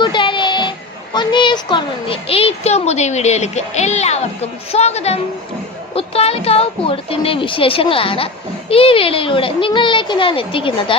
കൂട്ടുകാരെ ഒന്നേ കോർണറിന്റെ ഏറ്റവും പുതിയ വീഡിയോയിലേക്ക് എല്ലാവർക്കും സ്വാഗതം. ഉത്രാളിക്കാവ് പൂരത്തിന്റെ വിശേഷങ്ങളാണ് ഈ വീഡിയോയിലൂടെ നിങ്ങളിലേക്ക് ഞാൻ എത്തിക്കുന്നത്.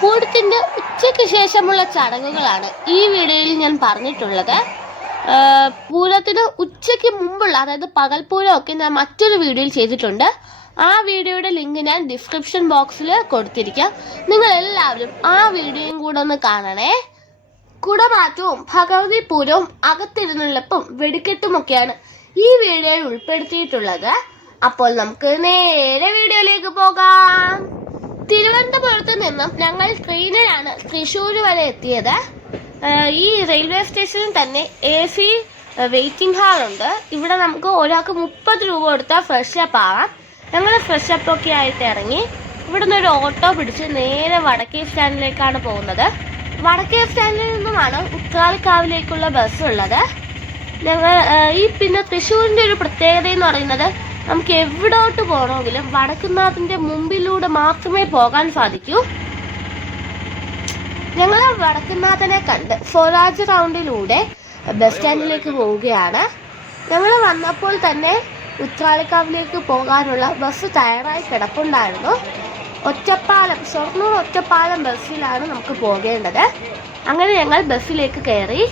പൂരത്തിന്റെ ഉച്ചയ്ക്ക് ശേഷമുള്ള ചടങ്ങുകളാണ് ഈ വീഡിയോയിൽ ഞാൻ പറഞ്ഞിട്ടുള്ളത്. പൂരത്തിന് ഉച്ചയ്ക്ക് മുമ്പുള്ള അതായത് പകൽപ്പൂരമൊക്കെ ഞാൻ മറ്റൊരു വീഡിയോയിൽ ചെയ്തിട്ടുണ്ട്. ആ വീഡിയോയുടെ ലിങ്ക് ഞാൻ ഡിസ്ക്രിപ്ഷൻ ബോക്സിൽ കൊടുത്തിരിക്കാം. നിങ്ങൾ എല്ലാവരും ആ വീഡിയോയും കൂടെ ഒന്ന് കാണണേ. കുടമാറ്റവും ഭഗവതി പൂരവും അകത്തിരുന്നുള്ളപ്പും വെടിക്കെട്ടുമൊക്കെയാണ് ഈ വീഡിയോയിൽ ഉൾപ്പെടുത്തിയിട്ടുള്ളത്. അപ്പോൾ നമുക്ക് നേരെ വീഡിയോയിലേക്ക് പോകാം. തിരുവനന്തപുരത്ത് നിന്നും ഞങ്ങൾ ട്രെയിനിലാണ് തൃശ്ശൂർ വരെ എത്തിയത്. ഈ റെയിൽവേ സ്റ്റേഷനിൽ തന്നെ എ സി വെയിറ്റിംഗ് ഹാൾ ഉണ്ട്. ഇവിടെ നമുക്ക് ഒരാൾക്ക് മുപ്പത് രൂപ കൊടുത്താൽ ഫ്രഷ് അപ്പ് ആവാം. ഞങ്ങൾ ഫ്രഷ് അപ്പ് ഒക്കെ ആയിട്ട് ഇറങ്ങി ഇവിടുന്ന് ഒരു ഓട്ടോ പിടിച്ച് നേരെ വടക്കേ സ്റ്റാൻഡിലേക്കാണ് പോകുന്നത്. വടക്കേ സ്റ്റാൻഡിൽ നിന്നുമാണ് ഉത്രാളിക്കാവിലേക്കുള്ള ബസ് ഉള്ളത്. ഞങ്ങൾ ഈ പിന്നെ തൃശ്ശൂരിന്റെ ഒരു പ്രത്യേകത എന്ന് പറയുന്നത് നമുക്ക് എവിടോട്ട് പോകണമെങ്കിലും വടക്കുന്നാഥിന്റെ മുമ്പിലൂടെ മാത്രമേ പോകാൻ സാധിക്കൂ. ഞങ്ങൾ വടക്കുന്നാഥനെ കണ്ട് സ്വരാജ് റൗണ്ടിലൂടെ ബസ് സ്റ്റാൻഡിലേക്ക് പോവുകയാണ്. ഞങ്ങൾ വന്നപ്പോൾ തന്നെ ഉത്രാളിക്കാവിലേക്ക് പോകാനുള്ള ബസ് തയ്യാറായി കിടപ്പുണ്ടായിരുന്നു. ഒറ്റപ്പാലം ഷൊർണൂർ ഒറ്റപ്പാലം ബസ്സിലാണ് നമുക്ക് പോകേണ്ടത്. അങ്ങനെ ഞങ്ങൾ ബസ്സിലേക്ക് കയറി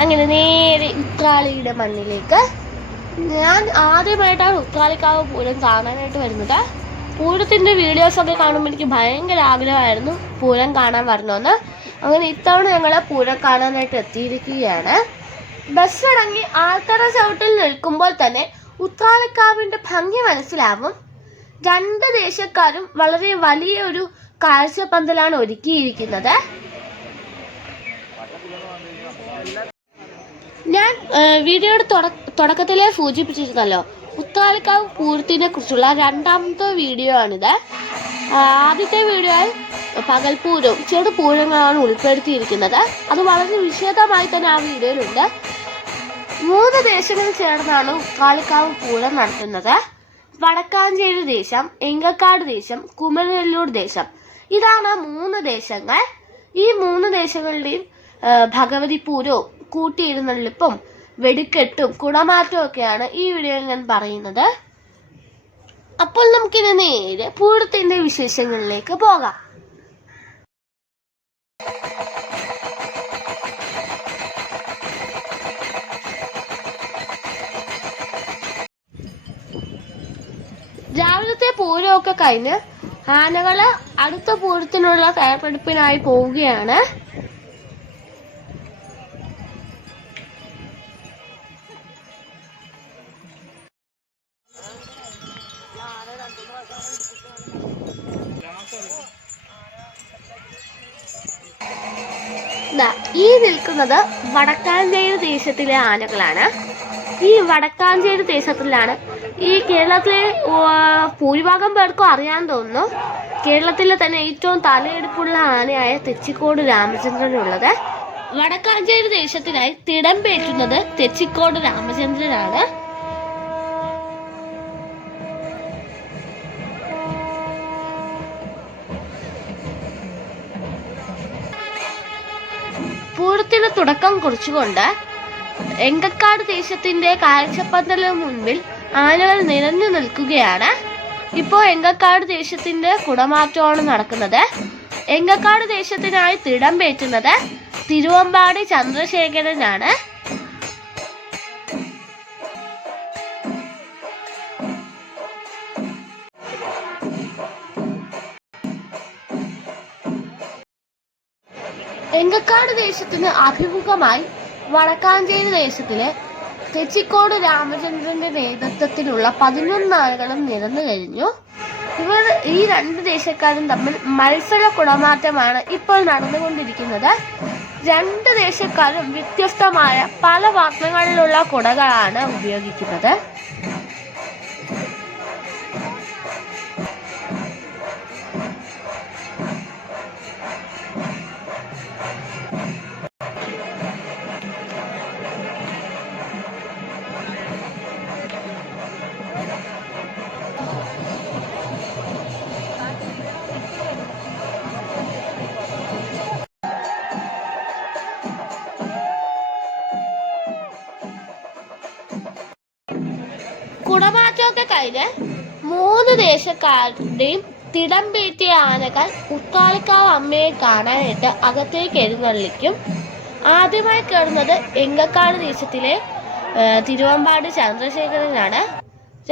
അങ്ങനെ നേരെ ഉത്രാളിയുടെ മണ്ണിലേക്ക്. ഞാൻ ആദ്യമായിട്ടാണ് ഉത്രാളിക്കാവ് പൂരം കാണാനായിട്ട് വരുന്നത്. പൂരത്തിന്റെ വീഡിയോസൊക്കെ കാണുമ്പോൾ എനിക്ക് ഭയങ്കര ആഗ്രഹമായിരുന്നു പൂരം കാണാൻ വരണമെന്ന്. അങ്ങനെ ഇത്തവണ ഞങ്ങൾ പൂരം കാണാനായിട്ട് എത്തിയിരിക്കുകയാണ്. ബസ് ഇറങ്ങി ആൾത്തറ ചവിട്ടിൽ നിൽക്കുമ്പോൾ തന്നെ ഉത്രാളിക്കാവിന്റെ ഭംഗി മനസ്സിലാവും. രണ്ട് ദേശക്കാരും വളരെ വലിയ ഒരു കാഴ്ചപ്പന്തലാണ് ഒരുക്കിയിരിക്കുന്നത്. ഞാൻ വീഡിയോയുടെ തുട- തുടക്കത്തിലേ സൂചിപ്പിച്ചിരുന്നല്ലോ ഉത്താലിക്കാവ് പൂരത്തിനെ കുറിച്ചുള്ള രണ്ടാമത്തെ വീഡിയോ ആണിത് ആദ്യത്തെ വീഡിയോയിൽ പകൽപൂരവും ചെറുപൂരങ്ങളാണ് ഉൾപ്പെടുത്തിയിരിക്കുന്നത്. അത് വളരെ വിശദമായി തന്നെ ആ വീഡിയോയിലുണ്ട്. മൂന്ന് ദേശങ്ങൾ ചേർന്നാണ് ഉത്താലിക്കാവ് പൂരം നടത്തുന്നത്. വടക്കാഞ്ചേരി ദേശം എങ്കക്കാട് ദേശം കുമരനെല്ലൂർ ദേശം. ഇതാണ് മൂന്ന് ദേശങ്ങൾ. ഈ മൂന്ന് ദേശങ്ങളുടെയും ഭഗവതി പൂരവും കൂട്ടിയിരുന്നള്ളിപ്പും വെടിക്കെട്ടും കുടമാറ്റവും ഒക്കെയാണ് ഈ വീഡിയോയിൽ ഞാൻ പറയുന്നത്. അപ്പോൾ നമുക്കിത് നേരെ പൂരത്തിന്റെ വിശേഷങ്ങളിലേക്ക് പോകാം. പൂരമൊക്കെ കഴിഞ്ഞ് ആനകൾ അടുത്ത പൂരത്തിനുള്ള തയ്യാറെടുപ്പിനായി പോവുകയാണ്. ഈ നിൽക്കുന്നത് വടക്കാഞ്ചേരി ദേശത്തിലെ ആനകളാണ്. ഈ വടക്കാഞ്ചേരി ദേശത്തിലാണ് ഈ കേരളത്തിലെ ഭൂരിഭാഗം പേർക്കും അറിയാൻ തോന്നുന്നു. കേരളത്തിലെ തന്നെ ഏറ്റവും തലയെടുപ്പുള്ള ആനയായ തെച്ചിക്കോട് രാമചന്ദ്രനുള്ളത് വടക്കാഞ്ചേരി ദേശത്തിനായി തിടം പേറ്റുന്നത് തെച്ചിക്കോട് രാമചന്ദ്രനാണ്. പൂരത്തിന് തുടക്കം കുറിച്ചുകൊണ്ട് എങ്കക്കാട് ദേശത്തിന്റെ കാഴ്ചപ്പന്തലിന് മുൻപിൽ ആനകൾ നിരഞ്ഞു നിൽക്കുകയാണ്. ഇപ്പോൾ എങ്കക്കാട് ദേശത്തിന്റെ കുടമാറ്റമാണ് നടക്കുന്നത്. എങ്കക്കാട് ദേശത്തിനായി തിടം പേറ്റുന്നത് തിരുവമ്പാടി ചന്ദ്രശേഖരനാണ്. എങ്കക്കാട് ദേശത്തിന് അഭിമുഖമായി വടക്കാഞ്ചേരി ദേശത്തിലെ തെച്ചിക്കോട് രാമചന്ദ്രന്റെ നേതൃത്വത്തിലുള്ള പതിനൊന്ന് ആളുകളും നിരന്നു കഴിഞ്ഞു. ഇവർ ഈ രണ്ട് ദേശക്കാരും തമ്മിൽ മത്സര കുടമാറ്റമാണ് ഇപ്പോൾ നടന്നുകൊണ്ടിരിക്കുന്നത്. രണ്ട് ദേശക്കാരും വ്യത്യസ്തമായ പല വർണങ്ങളിലുള്ള കുടകളാണ് ഉപയോഗിക്കുന്നത്. കഴിഞ്ഞ് മൂന്ന് ദേശക്കാരുടെയും തിടം പേറ്റിയ ആനകൾ ഉത്താളിക്കാവ് അമ്മയെ കാണാനായിട്ട് അകത്തേക്ക് എഴുന്നള്ളിക്കും. ആദ്യമായി കയറുന്നത് എങ്കക്കാട് ദേശത്തിലെ തിരുവമ്പാടി ചന്ദ്രശേഖരനാണ്.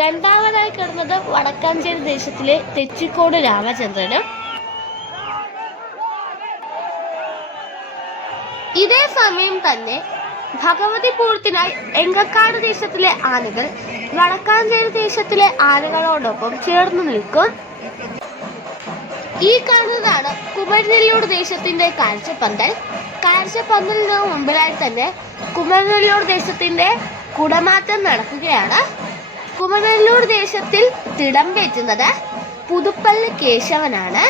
രണ്ടാമതായി കയറുന്നത് വടക്കാഞ്ചേരി ദേശത്തിലെ തെച്ചിക്കോട് രാമചന്ദ്രനും. ഇതേ സമയം തന്നെ ഭഗവതി പൂരത്തിനായി എങ്കക്കാട് ദേശത്തിലെ ആനകൾ വടക്കാഞ്ചേരി ദേശത്തിലെ ആനകളോടൊപ്പം ചേർന്ന് നിൽക്കും. ഈ കാണുന്നതാണ് കുമരനെല്ലൂർ ദേശത്തിന്റെ കാഴ്ചപ്പന്തൽ. കാഴ്ചപ്പന്തലിന് മുമ്പിലായി തന്നെ കുമരനെല്ലൂർ ദേശത്തിന്റെ കുടമാറ്റം നടക്കുകയാണ്. കുമരനെല്ലൂർ ദേശത്തിൽ തിടം വെച്ചുന്നത് പുതുപ്പള്ളി കേശവനാണ്.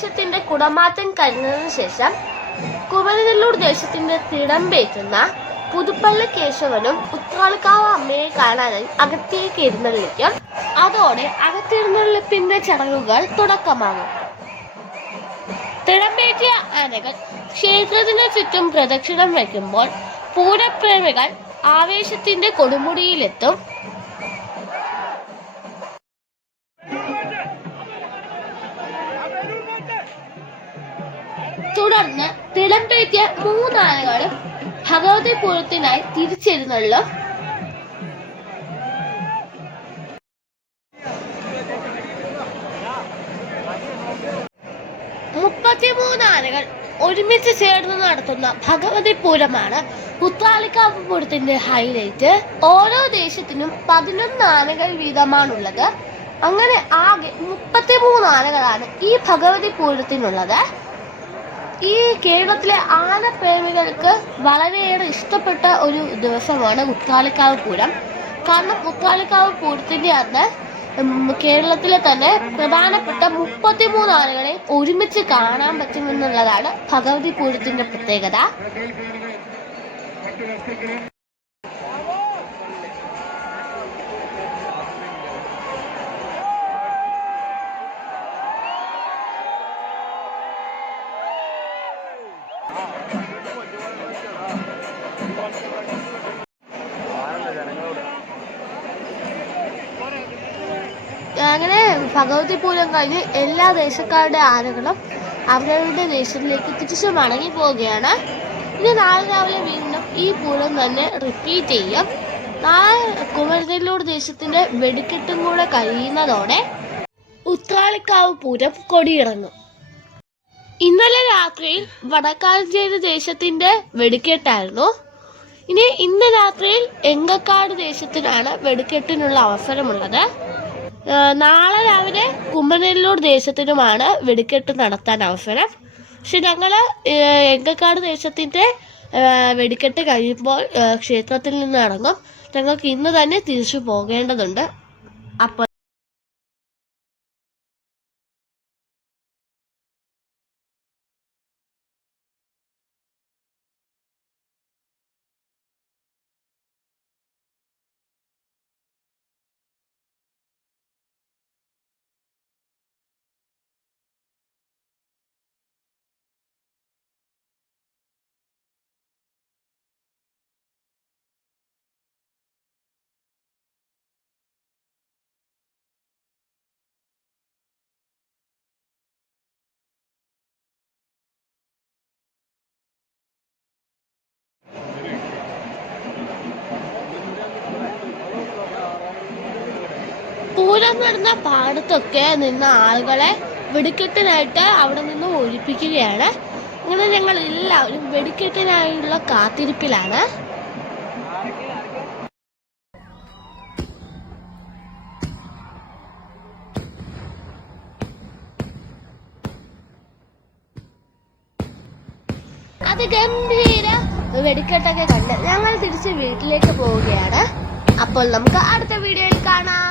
ദേശത്തിന്റെ കുടമാറ്റം കഴിഞ്ഞതിനു ശേഷം കുമരനെല്ലൂർ ദേശത്തിന്റെ തിടമ്പേറ്റുന്ന പുതുപ്പള്ളി കേശവനും ഉത്രാളിക്കാവ് അമ്മയെ കാണാനായി അകത്തേക്ക് എഴുന്നള്ളിക്കും അതോടെ അകത്തെഴുന്നള്ളിപ്പിന്റെ ചടങ്ങുകൾ തുടക്കമാകും. തിടമ്പേറ്റിയ ആനകൾ ക്ഷേത്രത്തിന് ചുറ്റും പ്രദക്ഷിണം വയ്ക്കുമ്പോൾ പൂരപ്രേമികൾ ആവേശത്തിന്റെ കൊടുമുടിയിലെത്തും. തുടർന്ന് തിടംപേറ്റിയ മൂന്നാനകളും ഭഗവതി പൂരത്തിനായി തിരിച്ചെഴുന്നള്ളും മുപ്പത്തിമൂന്ന് ഒരുമിച്ച് ചേർന്ന് നടത്തുന്ന ഭഗവതി പൂരമാണ് ഉത്രാളിക്കാവ് പൂരത്തിന്റെ ഹൈലൈറ്റ്. ഓരോ ദേശത്തിനും പതിനൊന്ന് ആനകൾ വീതമാണുള്ളത്. അങ്ങനെ ആകെ മുപ്പത്തിമൂന്ന് ആനകളാണ് ഈ ഭഗവതി പൂരത്തിനുള്ളത് ഈ കേരളത്തിലെ ആനപ്രേമികൾക്ക് വളരെയേറെ ഇഷ്ടപ്പെട്ട ഒരു ദിവസമാണ് ഉത്രാളിക്കാവ് പൂരം. കാരണം ഉത്രാളിക്കാവ് പൂരത്തിന്റെ അന്ന് കേരളത്തിലെ തന്നെ പ്രധാനപ്പെട്ട മുപ്പത്തിമൂന്ന് ആനകളെ ഒരുമിച്ച് കാണാൻ പറ്റുമെന്നുള്ളതാണ് ഭഗവതി പൂരത്തിന്റെ പ്രത്യേകത. അങ്ങനെ ഭഗവതി പൂരം കഴിഞ്ഞ് എല്ലാ ദേശക്കാരുടെ ആനകളും അവരവരുടെ ദേശത്തിലേക്ക് തിരിച്ചു മടങ്ങി പോവുകയാണ്. ഇനി നാളെ രാവിലെ വീണ്ടും ഈ പൂരം തന്നെ റിപ്പീറ്റ് ചെയ്യും. നാളെ കുമരനെല്ലൂർ ദേശത്തിന്റെ വെടിക്കെട്ടും കൂടെ കഴിയുന്നതോടെ ഉത്രാളിക്കാവ് പൂരം കൊടിയിറങ്ങും. ഇന്നലെ രാത്രിയിൽ വടക്കാഞ്ചേരി ദേശത്തിന്റെ വെടിക്കെട്ടായിരുന്നു. ഇനി ഇന്ന് രാത്രിയിൽ എങ്കക്കാട് ദേശത്തിനാണ് വെടിക്കെട്ടിനുള്ള അവസരമുള്ളത്. നാളെ രാവിലെ കുമ്മനെല്ലൂർ ദേശത്തിനുമാണ് വെടിക്കെട്ട് നടത്താൻ അവസരം. പക്ഷെ ഞങ്ങൾ എങ്കക്കാട് ദേശത്തിന്റെ വെടിക്കെട്ട് കഴിയുമ്പോൾ ക്ഷേത്രത്തിൽ നിന്ന് ഇറങ്ങും. ഞങ്ങൾക്ക് ഇന്ന് തന്നെ തിരിച്ചു പോകേണ്ടതുണ്ട്. അപ്പോൾ പൂരം നടന്ന പാടത്തൊക്കെ നിന്ന ആളുകളെ വെടിക്കെട്ടിനായിട്ട് അവിടെ നിന്ന് ഒഴിപ്പിക്കുകയാണ്. അങ്ങനെ ഞങ്ങൾ എല്ലാവരും വെടിക്കെട്ടിനായുള്ള കാത്തിരിപ്പിലാണ്. അത് ഗംഭീര വെടിക്കെട്ടൊക്കെ കണ്ട് ഞങ്ങൾ തിരിച്ച് വീട്ടിലേക്ക് പോവുകയാണ്. അപ്പോൾ നമുക്ക് അടുത്ത വീഡിയോയിൽ കാണാം.